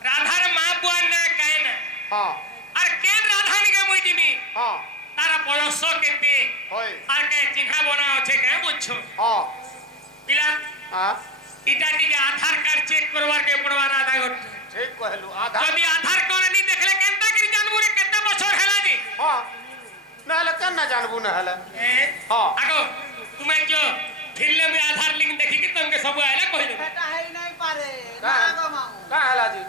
রাধার মা বুয়ার না কায় না হ্যাঁ আর কেন রাধা নিকে মুই দিমি হ্যাঁ তারা বয়স কেতে হয় আর কে চিহ্না বনা আছে কে বুঝছো হ্যাঁ পিলা হ্যাঁ এটা টিকে আধার কার্ড চেক করবার কে পড়বার আধা ঘন্টা ঠিক কহেলু আধার যদি আধার কার্ড নি দেখলে কেনটা কি জানবু রে কেতে বছর হেলা নি হ্যাঁ নাহলে কেন না জানবু না হলে হ্যাঁ হ্যাঁ আগো তুমি जो ফিল্মে মে আধার লিংক দেখি কি তুমি সব আইলা কই দেব এটা হেই নাই পারে না গো মামু কা হেলা জি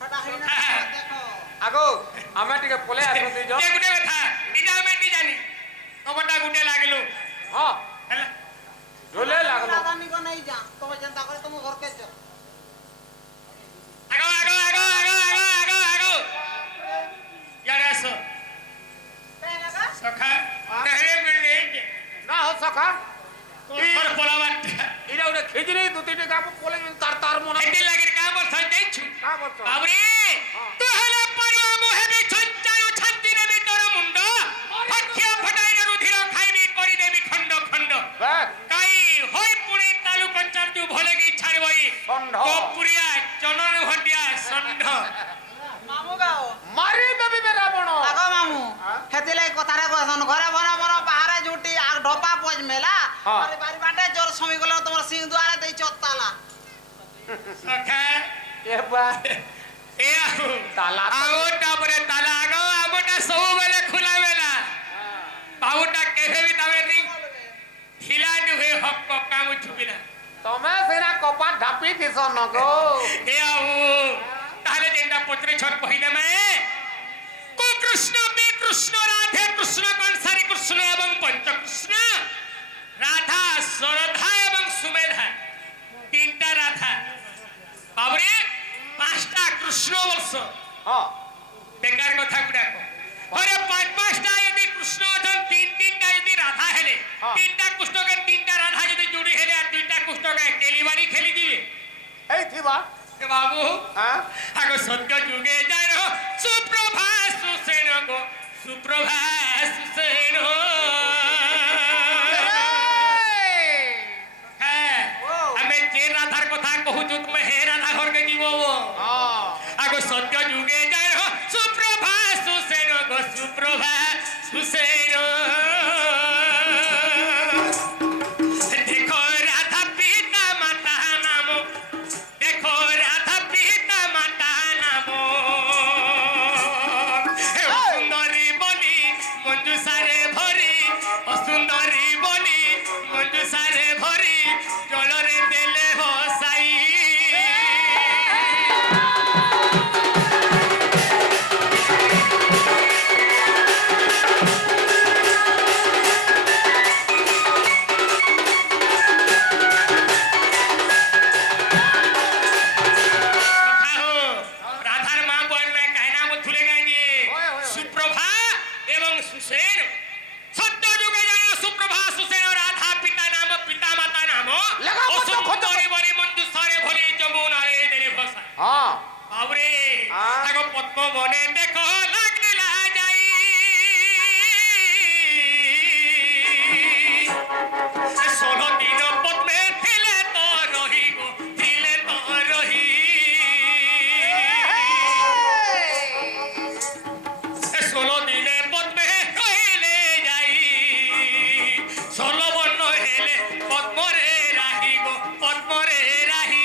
এটা হেই নাই পারে, দেখো আগো আমি টিকে পলে আসু দি যো কে গুটে কথা এটা আমি নি জানি কবটা গুটে লাগলো হ্যাঁ হেলা ঢোলে লাগলো রাধানি গো নাই যা তুমি চিন্তা করে তুমি ঘর কে যাও আগো আগো আগো আগো আগো আগো আগো ইয়ারে আসো কে লাগা সখা कहरे मिलने না হো সখা তোর পোলাবাট ইরা ওটা খিজরি দু তিনটে গাপ পলে তার তার মনে হেডি লাগের কাম বলছাই দেইছু কা বলছো বাবরে তো হলে পারো মোহেবি ছঞ্চায় শান্তি নেবি তোর মুন্ড হঠিয়া ফটাই রুধির খাইবি করি দেবি খন্ড খন্ড হ্যাঁ কাই হই পুরি তালুক চারজু ভলে গই ছাড়বই ষণ্ঢ। কপুরিয়া চনন হটিয়া ষণ্ঢ মামু গাও মারি দেবি বে রাবণ আগো মামু হেতিলে কথারে কইছন ঘরে বনা বনা বাহারে জুটি আর ঢোপা পজ মেলা হ্যাঁ। আরে বাড়ি বাটে জোর সময় গলো তোমার সিং দুয়ারে দেই চত্তালা সখা এ বা এ আহু তালা তো- আউটা পরে তালা আগো আমটা সব বেলে খোলা বেলা বাউটা কেহে বি তবে রিং ঢিলা নুহে হক কাম ছুপিনা তুমি সেনা কপাট ঢাপি দিছ নগো এ আহু তাহলে যেটা পত্রে ছট কহিদে মে কো কৃষ্ণ বে কৃষ্ণ রাধে কৃষ্ণ কংসারি কৃষ্ণ এবং পঞ্চকৃষ্ণ রাধা সরধা এবং সুমেধা তিনটা রাধা বাবরে পাঁচটা কৃষ্ণ বলছ হ্যাঁ বেকার কথা গুড়াক আরে পাঁচ পাঁচটা যদি কৃষ্ণ অছন তিনটা যদি রাধা হেলে হ্যাঁ। তিনটা কৃষ্ণকে তিনটা রাধা যদি জুড়ি হেলে আর দুইটা কৃষ্ণকে কেলিবাড়ি খেলি দিবে এই থিবা এ বাবু হ্যাঁ আগো সত্য যুগে যায় রো সুপ্রভা সুসেন গো সুপ্রভা সুসেন হ্যাঁ ও। আমি যে রাধার কথা কহুছু তুমি হে রাধা ঘরকে দিব হ্যাঁ আগো সত্য যুগে যায় রো সুপ্রভা সুসেন গো সুপ্রভা সুসেন দেখো রাধা পিতা মাতা নাম দেখো রাধা পিতা মাতা নাম সুন্দরী বলি মঞ্জুষারে ভরি অসুন্দরী বলি মঞ্জুষারে ভরি জলরে দেলে হসাই রাধার মা বলবে কায়না বললে গাইয়ে সুপ্রভা এবং সুসেন সত্য যুগে যায় সুপ্রভা সুসেন রাধা পিতা নাম পিতা মাতা নাম লাগাও কত খত অসুন্দরী বলি মঞ্জুষারে ভরি যমুনারে দেলে ভসাই হ্যাঁ বাবরে হ্যাঁ। আগো পদ্ম বনে দেখো লাগলে যাই ষোলো দিন পদ্মে থিলে তো রহিব থিলে তো রহি ষোলো দিনে পদ্মে কহিলে যাই ষোলো বর্ণ হেলে পদ্মরে রাহি গো পদ্মরে রাহি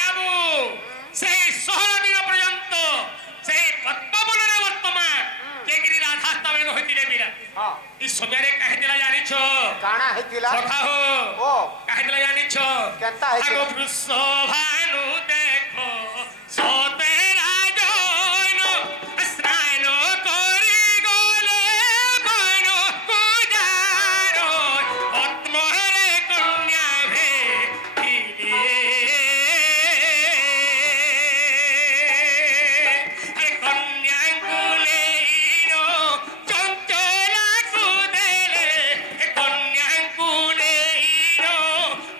এবু সেই 16 দিন পর্যন্ত সেই পদ্মবনের বর্তমান যেগিরি রাধা তবে রহিতিরে বিরা হ্যাঁ এই সমୟରେ কাহিদিলা জানিছ কাଣା ହେଇଥିଲା সখা হো ও কাহিদিলা জানিছ কেনতা ହେଇଥିଲା? আগো বৃষভানু দেখো সতে রাজন স্নান করি গলে বন পূজার পদ্মরে কন্যা ভেটিলে আরে কন্যাঙ্কুলে চঞ্চলা কুদেলে কন্যাঙ্কুলে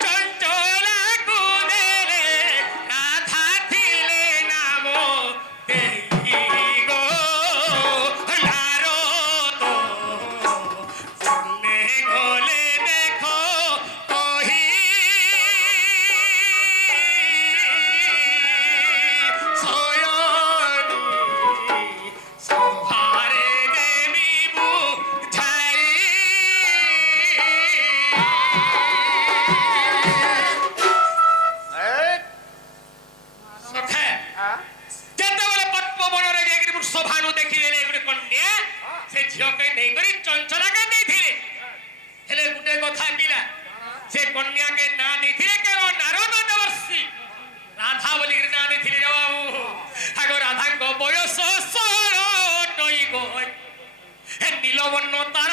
চঞ্চলা নীলবর্ণ তার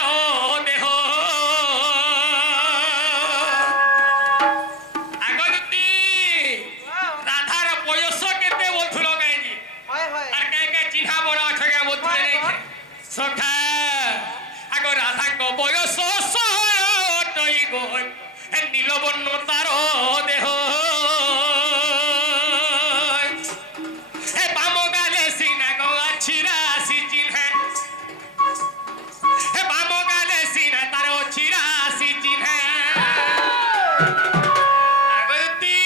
দেহ আগরতি রাধার বয়স কেতে বলছিল গাইজি হয় হয় আর কাই কাই চিহ্না বড় আছে কে বলছিল নাই সখা আগ রাধাঙ্গ বয়স শহটই গো নীলবর্ণ তার দেহ হে বাম গালে সিনা গো আছিরা আসি চিহ্না হে বাম গালে সিনা তার অছিরা আসি চিহ্না আগতি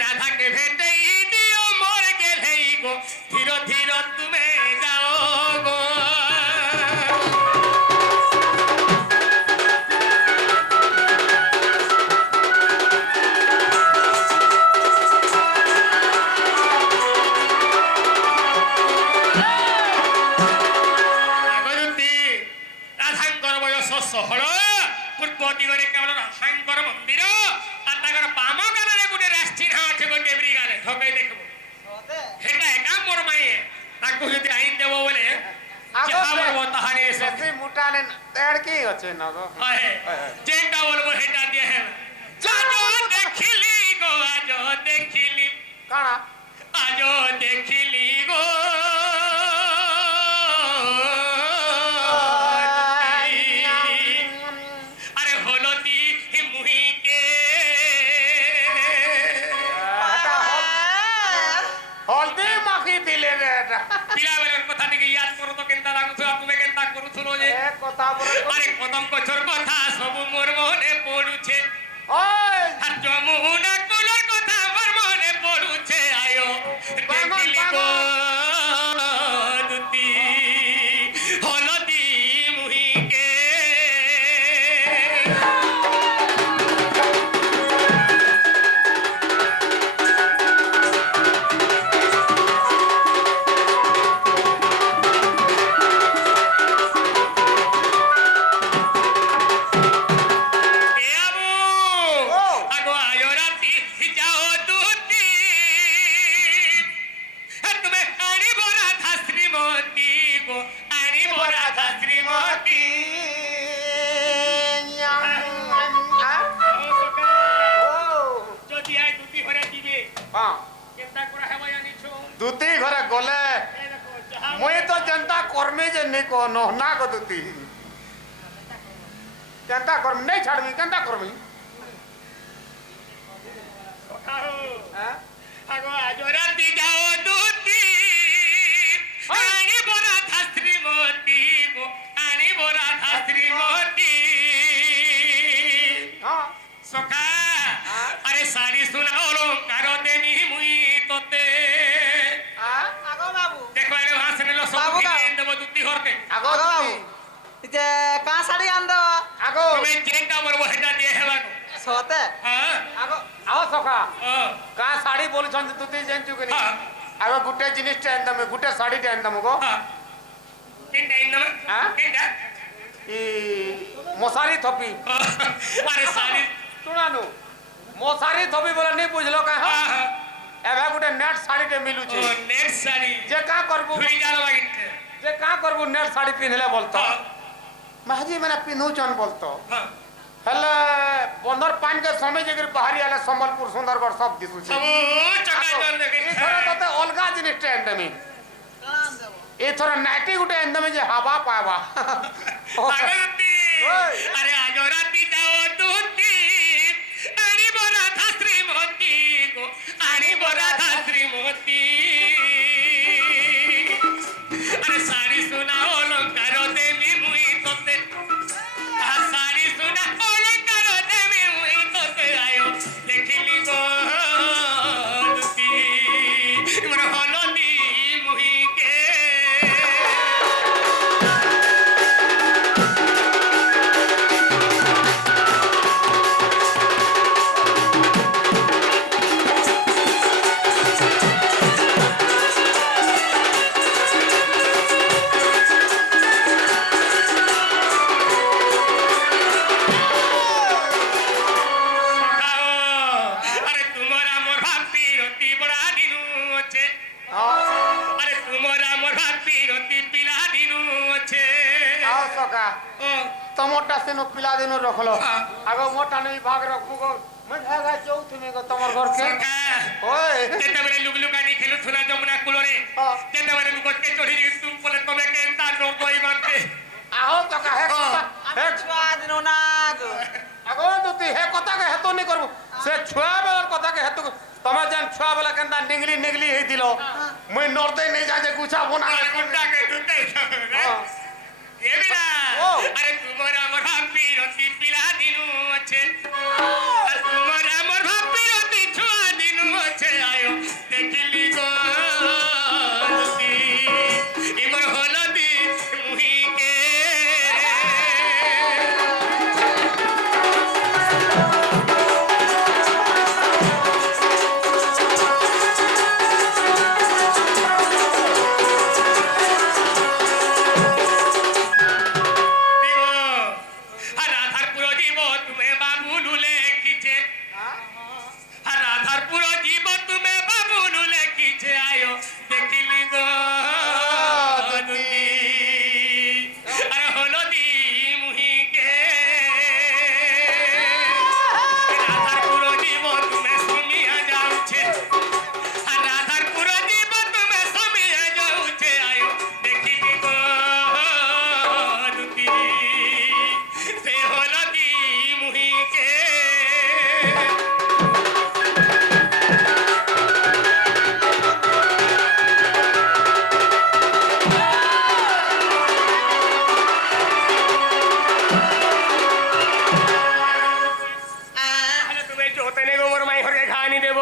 রাধাকে ভেটেই দিও মোর গেলেই গো ধীর ধীর তুমি যাও গো আগতি রাধাঙ্কর বয়স ষোহল পূর্ব দিগরে কেবল রাধাঙ্কর মন্দির আর তাଙ୍କର বাମ ଗାଲରେ ଗୋଟେ ରାଷ୍ଟ୍ରୀୟ ଅଛି ଗୋଟେ ଡେବରି ଗାଲେ ଠକେଇ ଦେଖିବ সতে ସେଟା ଏକା ମୋର ମାଇ ତାକୁ ଯଦି ଆଇନ ଦେବ ବୋଲେ ଯାହା ବলবো ତାହାরে এসে বেশি মুটানে দেড় কি হচ্ছে না গো হয় যেটা বলবো সেটা দিয়ে হবে আজ দেখিলি গো আজ দেখিলি কানা আজ দেখিলি গো আরে হলদি মুহিকে হলদি মাখি দিলে রে এটা পিলাবেলের কথা টিকে ইয়াদ করো তো কেনতা লাগুছিল তুমি কেনতা করুছিল যে এ কথা বলে আরে কদম কছর কথা সব মোর মনে পড়ুছে ওই আর যমুনা কুলের কথা মোর মনে পড়ুছে আয়ো দেখিলি গো দুতি হলদি মুহিকে এ আবু ও। আগো আয়ো রাতি যাও দুতি তুমি আনি বরা ধাশ্রী মতি গো আনি বরা ধাশ্রী মতি যদি আই দুতি ঘরে দিবে কেনতা করা হেবা জানিছো দুতি ঘরে গলে এই দেখো যাহা মুই তো জনতা কর্মী যে নি কো নহনা কো দুতি জনতা কর্মী নাই ছাড়বি কেনতা করবি খাও হ্যাঁ আগো আজ রাতি যাও দুতি আনি বরা ধাশ্রী মতি গো আনি বরা ধাশ্রী মতি হ্যাঁ সখা আরে শাড়ি সুনা অলঙ্কার দেমি মুই তোতে আগো বাবু দেখো আরে ভাষণে লো সব বাবু গা। কিনে দেব দুতি হরতে আগো আগো বাবু দুতি যে কা শাড়ি আন দেব আগো তুমি যেটা বলবো সেটা দিয়ে হেবা গো সতে হ্যাঁ আগো আও সখা ও কা শাড়ি বলছন দুতি জানছু কি হ্যাঁ আগো গুটে জিনিসটা এনদমে গুটে শাড়িটা এনদম গো হ্যাঁ তিনটা ইন্দম হ্যাঁ? তিনটা ই মশারি থপি আরে শাড়ি শুনানু মশারি থপি বলে নি বুঝলো কা হ্যাঁ হ্যাঁ এবে গুটে নেট শাড়িতে ও মিলুছে নেট শাড়ি যে কা করবু ধুই জাল বাগিতে যে কা করবু নেট শাড়ি পিনলে বলতো হ্যাঁ মাঝি মানে পিন্ধুছন বলতো হ্যাঁ হেলে বন্দর পান কে সময় যেগির বাহারি আলে সম্বলপুর সুন্দরগড় সব দিশুছে সব চকা জল দেখে এথর ততে অলগা জিনিসটা এনদমি কান আন দেব এথর নাইটি গুটে এনদমি যে হাবা পাবা আগরতি ওই। আরে আজ রাতি যাও দুতি আনি বরা ধাশ্রী মতি গো আনি বরা ধাশ্রী মতি আরে শাড়ি সোনা অলঙ্কার দেমি মুই তোতে শাড়ি সোনা অলঙ্কার দেমি মুই তোতে আয়ো দেখিলি গো দুতি মোর হলদি মুহিকে ତମରଟା ସେନ ପିଲା ଦିନୁ ରଖଲ ହଁ। ଆଗ ମୋରଟା ନେଇ ଭାଗ ରଖବୁ ଗো ମୁଁ ଭାଗ ଯାଉଥିମି ଗো ତମର ଘରକେ ସଖା ଓଏ ଯେତେବେଳେ ଲୁଗଲୁକାନି ଖେଲୁଥିଲା ଯମୁନା କୂଳରେ ହଁ। ଯେତେବେଳେ ମୁଁ ଗଛକେ ଚଢି ତୁମ ବୋଲେ ତମେ କେନ୍ତା ନୋଇ ମାରତେ ଆହୋ ତ କାहे ହଁ। ହେ ଛୁଆ ଦିନୁ ନା ଗো। ଆଗ ତୁଇ ହେ କଥା କେ ହେତୁ ନି କରବୁ ସେ ଛୁଆ ବେଳର କଥା କେ ହେତୁ ତମେ ଯେନ୍ ଛୁଆ ବେলা କେନ୍ତା ନିଙ୍ଗଲି ନିଙ୍ଗଲି ହେଇଥିଲ ମୁଇଁ ନର୍ଦେ ନେଇ যা যে গুছা বনা কুন্ডাকে দুতে এবিরা ও। আরে তোমার আমার ভাবি রতি পিলা দিনু আছে আর তোমার আমার ভাবি রতি ছুয়া দিনু আছে আয়ো দেখিলি গো রতি ইমর হলদি মুহিকে রাধারপুর জীব তুমি বাবুলু লেখিছে রাধারপুর জীব তুমি বাবুলু লেখিছে আয়ো দেখিলি গো দুতি আরে হলদি মুহিকে রাধারপুর জীব তুমি শুনিয়া যাউছে রাধারপুর জীব তুমি শুনিয়া যাউছে আয়ো দেখিলি গো দুতি সে হলদি মুহিকে আরে তুমি জোতেনে গোবর মাই হরে খানি দেব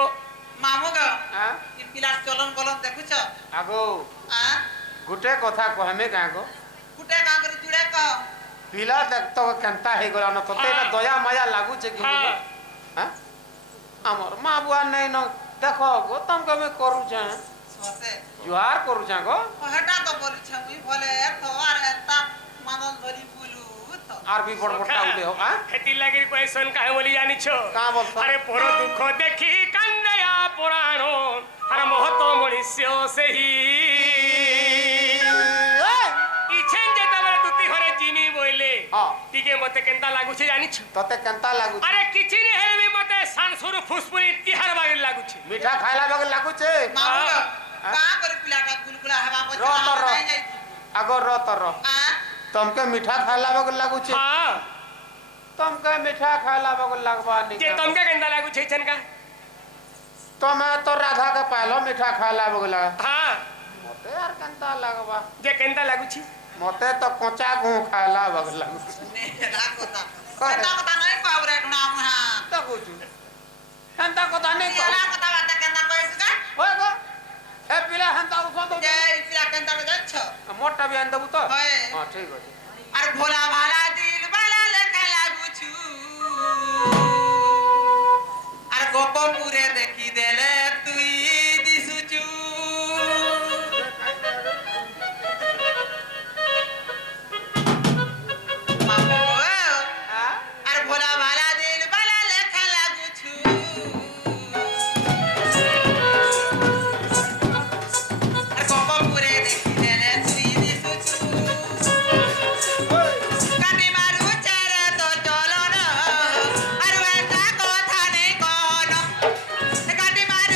মামু গো হ্যাঁ ই পিলার চলন বলন দেখুছ আগো আ গুটে কথা কহমে কাঁ গো কুটে কা করে জুড়ে ক ପିଲା ଦେଖ କେନ୍ତା ହେଇଗଲା ନ ତତେ ଏଇଟା ଦୟା ମାୟା ଲାଗୁଛେ କି ହଁ। ହାଁ ଆମର ମା ବୁଆ ନାଇଁ ନ ଦେଖ ଗো ତମକେ ଆମେ କରୁଛେ সতে ଜୁହାର କରୁଛେ ଗো হেটা তো বলিছ মুই ভলে তো আর এতা মানন ধরি বুলু তো আর ବି বড় বড়টা উঠে হোক হ্যাঁ হেতি লাগি কোয়েশন কাহে বলি জানিছ কাঁ বলছ আরে পর দুঃখ দেখি কান্দেয়া পুরাণ আরে মহত মনুষ্য সেই ইছেন যেতবেলে দুতি ঘরে জিমি বইলে ହଁ টিকে মতে কেনতা লাগুছে জানিছ ତତେ କେନ୍ତା ଲାଗୁଛି আরে কিছু নি হেবি মতে সানসুর ফুসফুরি তিহার বাগির লাগুছে ମିଠା ଖାଇଲା ବେଗ ଲାଗୁଛେ মামু গো হ্যাঁ। কা করে পিলাটা গুলগুলা হেবা র তো পছন্দ র নাই যাই আଗ ର ତର আ ତମକେ ମିଠା ଖାଇଲା ବେଗ ଲାଗୁଛେ হ্যাঁ ତମକେ ମିଠା ଖାଇଲା ବେଗ লাগবা নি যে তমকে কেনতা লাগুছে ইছেন কা ତମେ ତ রাধা কে পাইলো মিঠা খাইলা বেগ লাগা হ্যাঁ মতে আর কেନ୍তা লাগবা যে কেনতা লাগুছি মতে তো কଞ୍ଚা ঘুঁ খাইলা বেগ লাগুছে নে লা কথা এটা কথা নাই পাবরে ঢুনা মুহা তা কହୁଛୁ ହେନ୍ତା କଥା ନେଇ এলা কথা বাতা কেনতা কইছ কা হয় গো হে পিলা হেନ୍ତା ଔଷଧ যে পিলা কেনতা যাচ্ছ মোরটা ବି ଆଣିଦେବୁ ତ হয় ହଁ ଠିକ ଅଛି আর ভোলা ভালা দিল বালা লেখা লাগুছু আর গোপপুরে দেখি দেলে তুই দিশুচু মামু হ্যাঁ আর ভোলা ভালা দিল বালা লেখা লাগুছু আর গোপপুরে দেখি দেলে তুই দিশুচু কাটি মারু চারে তো চলো না আর একটা কথা নেই কোন কাটি মারু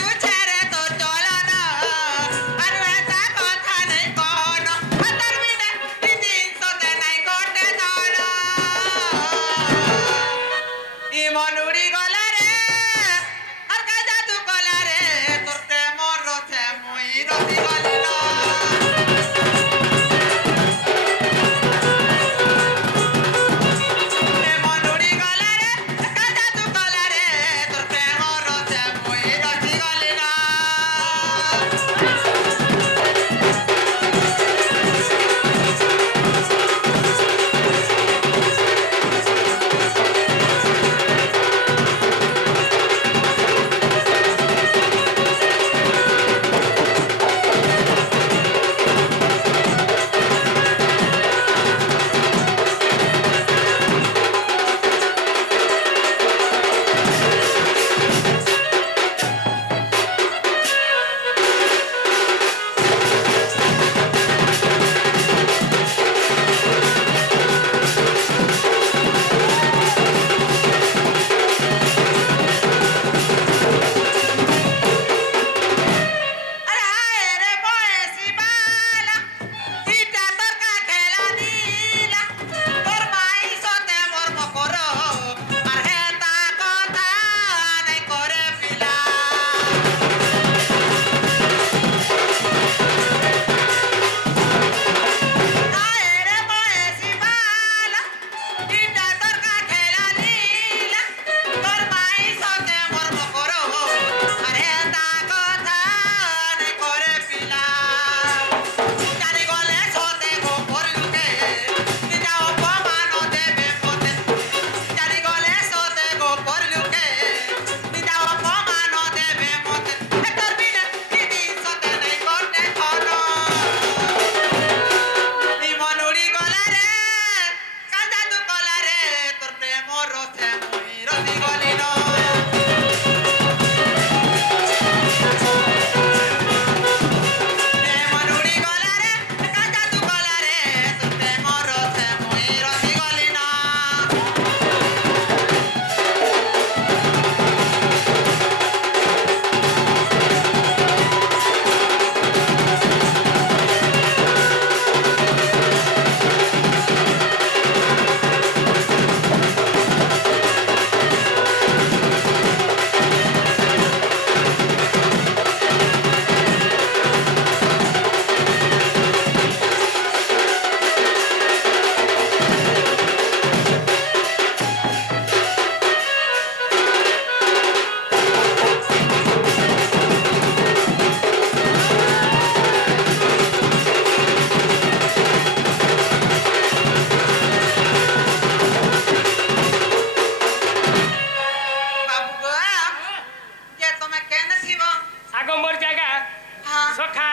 সখা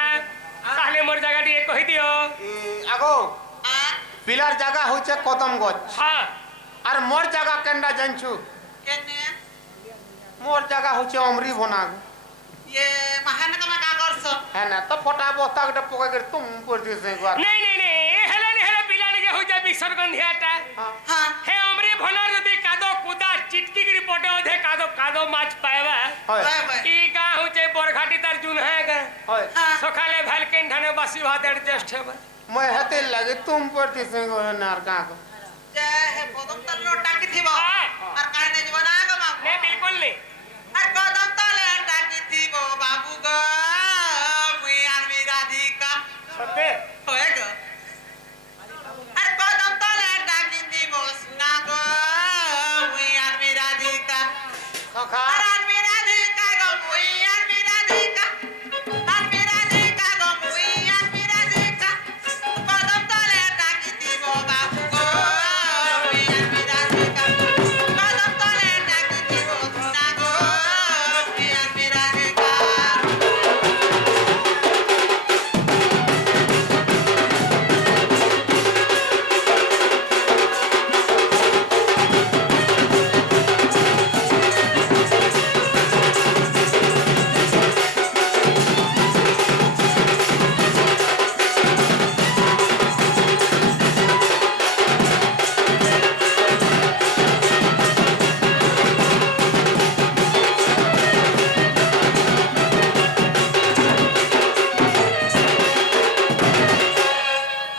তাহলে মোর জায়গা দিয়ে কই দিও আগো পিলার জায়গা হচ্ছে কদম গছ হ্যাঁ আর মোর জায়গা কেন্ডা জানছু কেনে মোর জায়গা হচ্ছে অমরি বনাগ ये महाने तुम्हें क्या कर सो হ্যাঁ না তো ফটা বস্তা একটা পোকা করে তুম করে দিয়েছে একবার নেই নেই নেই হেলে পিলানি যে হই যায় বিসর্গন্ধিয়াটা हाँ হে অমরি ভনার যদি কাদো কুদা চিটকি করে পটে ওধে কাদো কাদো মাছ পাইবা হয় ই গা হচ্ছে বরঘাটি তার জুন হ্যাঁ গা হয় हाँ সকালে ভ্যালকেন ধানে বাসি ভাত এডজাস্ট হবে মই হাতে লাগে তুম করে দিয়েছে আর কাক जे है कदम तले टाकी थी बो हाँ। और कहने जीवन आएगा माँ নে बिल्कुल नहीं और कदम तले टाकी थी बो बाबू गो मुई आर्मी राधिका सत्य होएगा और कदम तले टाकी थी बो सुना गो मुई आर्मी राधिका সখা और आर्मी राधिका गो मुई आर्मी राधिका आर्मी राधिका गो मुई आर्मी राधिका कदम तले टाकी थी बो बाबू गो मुई आर्मी राधिका कदम तले टाकी थी बो सुना गो मुई आर्मी राधिका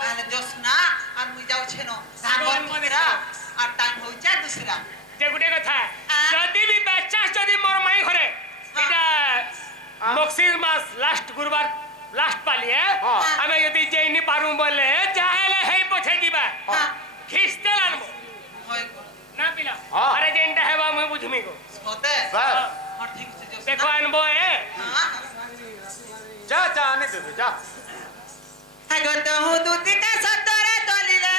আর জোসনা আর মুই যাউছে ন সাগর মন্দিরা আর টাইম হইছে দুসরা যে গুটে কথা হ্যাঁ। যদি বি বাচ্চাস যদি মোর মাই ঘরে এটা মকসির মাস লাস্ট গুরুবার লাস্ট পালি হ্যাঁ। আমি যদি যেইনি পারু বলে যাহলে হেই পছে দিবা হ্যাঁ খিস্তে আনবো হই না পিলা হ্যাঁ। আরে যেনটা হেবা মই বুঝমি গো হতে বাস হ্যাঁ ঠিক আছে জোসনা দেখো আনবো হ্যাঁ যা যা আনি দেবে যা আগত হুদুতি কা সতরে চলিলে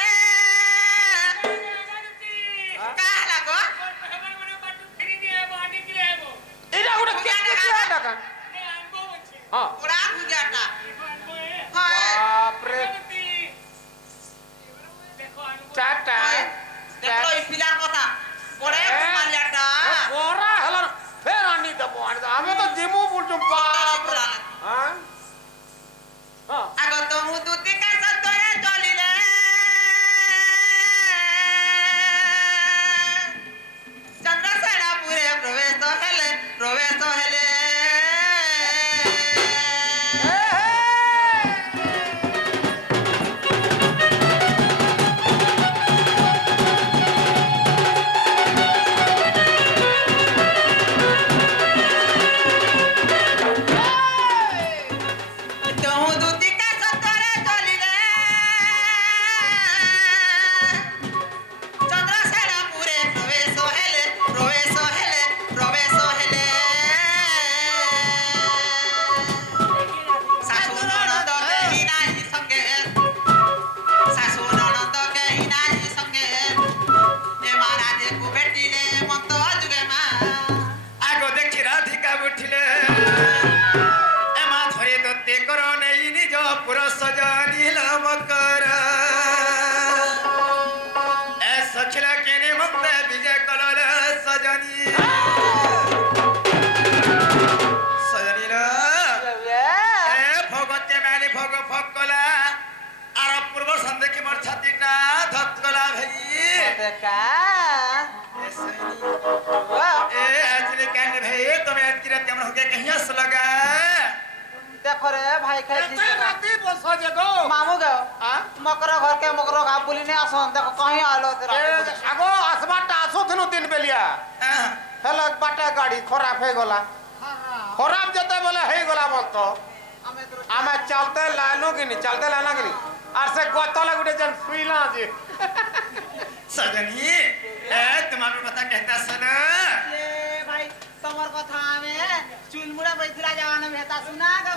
কাহা লাগো এটা ওটা কেটে দিয়া টাকা হ্যাঁ ওরা বুঝাটা হয় বাপরে চারটা দেখো এই পিলার কথা পরে মালিয়াটা বড়া হলো ফের আনি দেবো আমি তো দিমু বলছো বাপ হ্যাঁ হ্যাঁ আগত হুদুতি কা সতরে চলিলে চন্দ্রশেখরপুরে প্রবেশ হেলে হুদুতি কা সতরে চলিলে চন্দ্রশেখরপুরে প্রবেশ হেলে শাশু ননদ কেহি নাহি সঙ্গে এ মহারাজে ভেটিলে মন্ত যুগে মা আগো দেখি রাধিকা উঠিলে এমা ধরে দত্তে কর নেই নিজ পুর সজানিল মকর এ সখিলা কেনে মুক্ত বিজয় কলল সজনি সজনিল এ ভগতে মানে ভগ ফকলা আর পূর্ব সন্দেকি মোর ছাতিটা ধতকলা ভাই দেখা এ সজনি ए ऐसे कहने भाई तुम्हें आज की रात हम होके कहीं हंस लगा দেখো রে ভাই খাই এতে রাতি বসো যে গো মামু গাও হ্যাঁ মকর ঘরকে মকর গা বলি নে আসন দেখো কहीं আলো তেরা আগো আসবারটা আসো দিন দিন বেলিয়া হেলে বাটা গাড়ি খারাপ হয়ে গলা খারাপ যেতে বলে হয়ে গলা বলতো আমি তো আমি চলতে লাইলো কিনি আর সে গতলে গুটে যেন শুইলা যে सजनी ए तुम्हारी बता कहता सुना এ ভাই তোমার কথা আমি চুলমুড়া বইছিলা জানো হেতা শুনা গা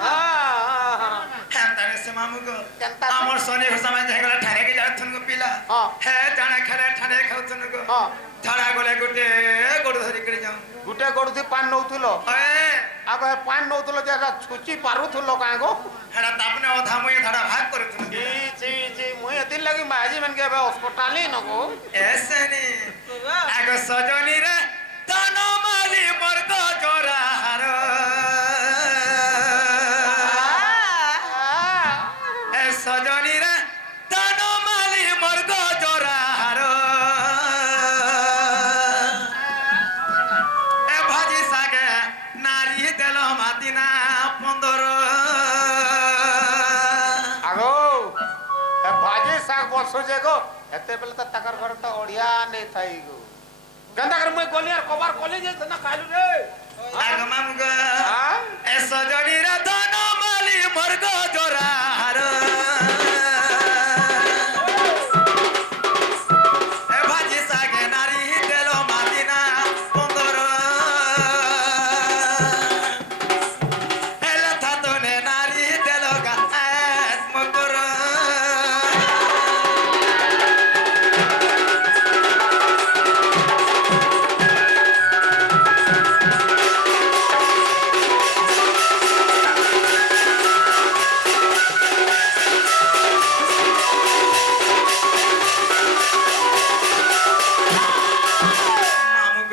हम तारे से मामू को केनता हमर सोने को समझ हेगला ठाणे के जात थन को पिला हाँ। है जाना खाना ठाणे खाउ थन को हाँ। धड़ा गोले गुटे गोड़ धरी कर जाऊं গুটে গড়ুতি পান নৌতুল ए আগে পান নৌতুল যে ছুচি পারুথুল কাগো হেডা তাপনে অধা মুই ধারা ভাগ করিতুন জি জি জি মুই এতির লাগি মাঝি মানকে এবে হসপিটালে নগো এসেনি আগ সজনি রে তন মালি মর্দ জোরা হার এ সজনি রে তন মালি মর্দ জোরা হার এ ভাজি সাগে নারী তেল মাতিনা 15 আগো এ ভাজি শাক বসু যে গো এতে বেলে তো তাকার ঘর তো ওড়িয়া নেই থাই গো গন্দা করে মুই গলি আর কবার কলি যে না খাইলু রে আগ মামুগ হ্যাঁ এ সজনি রে তন মালি মর্দ জোরা হার এ ভাজি সাগে নারী তেল মাতিনা 15 এলা থাতনে নারী তেল গাত মকর মামুগ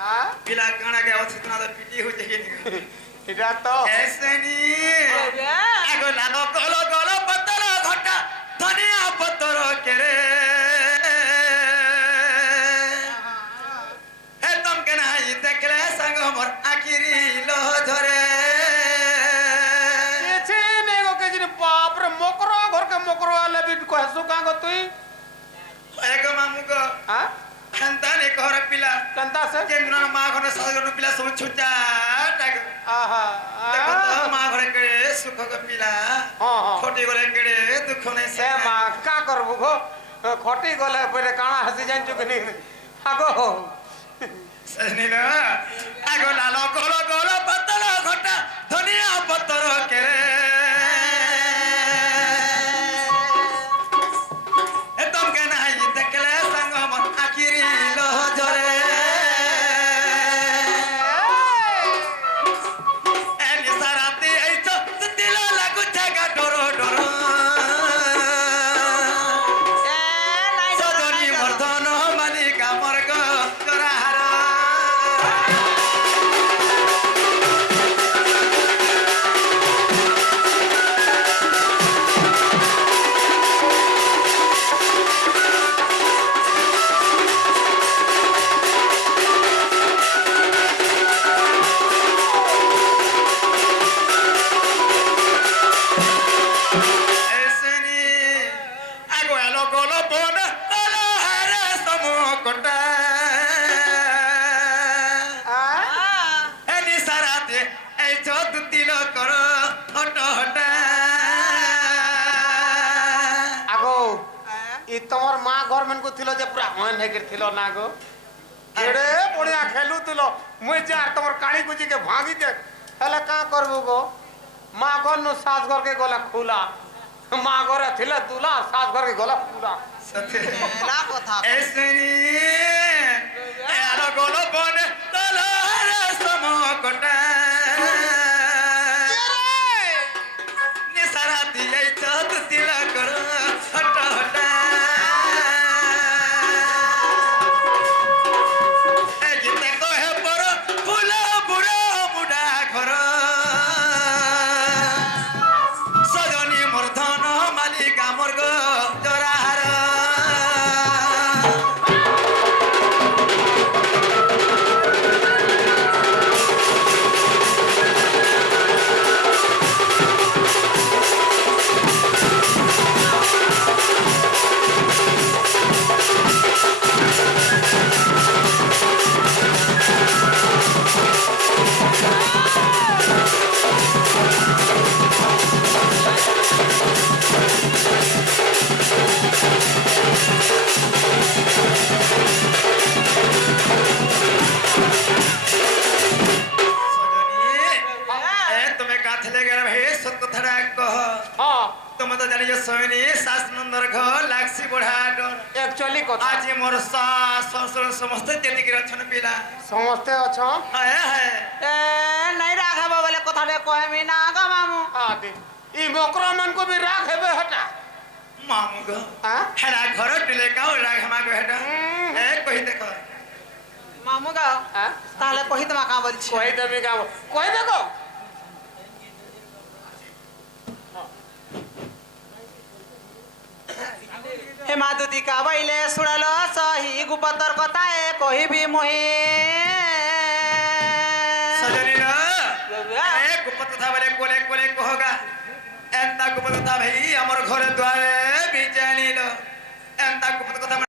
হ্যাঁ পিলা কানা গে অছিত না তো পিটি হইছে কি নি এটা তো এসেনি আগো লাগো গলো গলো পতর ঘটা ধনিয়া পতর কেরে হে তম কেন হাই দেখলে সঙ্গ মোর আকিরি লো ধরে ছে নে গো কে জিনি বাপ রে মকর ঘর কে মকর আলে বিট কো হসু কাগো তুই এগো মামুগ হ্যাঁ খানতানে ঘর পিলা কান্তা সে কেন মা ঘর সাগর পিলা সব ছুটা টাক আহা দেখো তো মা ঘরে কেড়ে সুখ গ পিলা হ্যাঁ হ্যাঁ খটি গলে কেড়ে দুঃখ নাই সে মা কা করবু গো খটি গলে পরে কাଣା হাসি জানছু কি নি আগো সনিল আগো লালো গলো গলো পতর ঘটা ধনিয়া পতর কেরে এ তম কেন হাই দেখলে সঙ্গ মন আখিরি লো জরে এ নিসারাতি এই তো দিল লাগু জাগা ডরো ডরো সজনি মর্ধন মালিকা মর্গ জরাহার এসেনি আগো এলো গলো বন এলো হারে সমকটা এনি সারাতে এই চোদ দিল কর হট হটা আগো ই তোমার মা ঘর মান কো থিলো যে পুরা হন হেগির থিলো না গো এড়ে বড়িয়া খেলু থিলো মুই যা তোমার কানি কুজি কে ভাঙি দে হেলে কা করবু গো মা ঘর নু সাস ঘর কে গলা খুলা মা ঘরে থিলে দুলা সাস ঘর কে গলা খুলা সতে না কথা এসেনি এলো গলো বন এলো হারে সমকটা নি সারাতে এই চোদ দিল কর হট হটা এ গীতে কহে পর ফুল বুড়ো বুড়া ঘর সজনি মর্ধন মালিকা মর্গ জরাহার সজনি এ তুমি কাথলে গেলে ভাই সত কথাটা কহ হ্যাঁ তুমি তো জানিছ সৈনী শাস নন্দর ঘর লাগছি বড়া ডর একচুয়ালি কথা আজ মোর শাস শ্বশুর সমস্ত যেতিকি অছন পিলা সমস্তে অছ হায় হায় এ নাই রাঘব বলে কথাটা কহমি না গো মামু আদি ই মকরা মানকো বি রাগ হেবে হটা মামু গো হ্যাঁ হেডা ঘর টিলে কাউ রাগ হামা গো হেডা এ কহি দেখ মামু গো হ্যাঁ তাহলে কহি তোমা কা বলছি কই দেবি গাও কই দেখো হে মাদুতি কা বইলে শুড়ালো সহি গুপতর কথা এ কহিবি মুহি সজনী না এ গুপ্ত কথা বলে কোলে কোলে কহগা এন্তা গুপ্ত কথা ভাই আমার ঘরে দ্বারে বিজানিল এন্তা গুপ্ত কথা